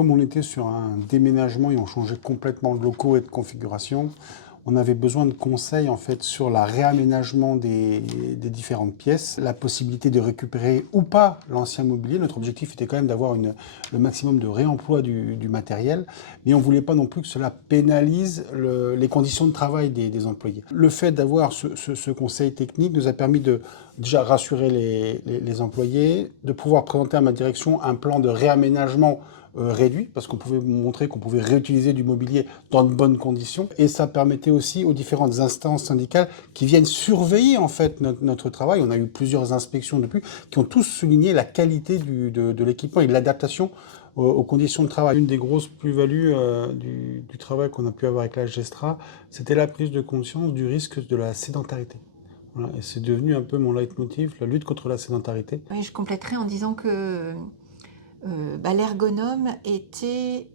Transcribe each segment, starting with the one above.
comme on était sur un déménagement et on changeait complètement de locaux et de configuration, on avait besoin de conseils en fait sur la réaménagement des différentes pièces, la possibilité de récupérer ou pas l'ancien mobilier. Notre objectif était quand même d'avoir le maximum de réemploi du matériel, mais on ne voulait pas non plus que cela pénalise les conditions de travail des employés. Le fait d'avoir ce conseil technique nous a permis de déjà rassurer les employés, de pouvoir présenter à ma direction un plan de réaménagement réduit, parce qu'on pouvait montrer qu'on pouvait réutiliser du mobilier dans de bonnes conditions. Et ça permettait aussi aux différentes instances syndicales qui viennent surveiller en fait notre travail. On a eu plusieurs inspections depuis, qui ont tous souligné la qualité de l'équipement et de l'adaptation aux conditions de travail. Une des grosses plus-values du travail qu'on a pu avoir avec la Gestra, c'était la prise de conscience du risque de la sédentarité. Voilà, et c'est devenu un peu mon leitmotiv, la lutte contre la sédentarité. Oui, je compléterai en disant que l'ergonome était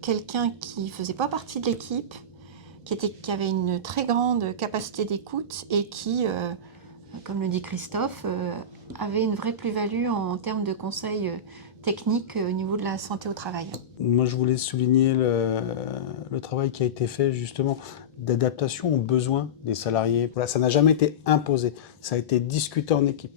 quelqu'un qui faisait pas partie de l'équipe, qui avait une très grande capacité d'écoute et qui, comme le dit Christophe, avait une vraie plus-value en termes de conseils techniques au niveau de la santé au travail. Moi, je voulais souligner le travail qui a été fait justement d'adaptation aux besoins des salariés. Voilà, ça n'a jamais été imposé, ça a été discuté en équipe.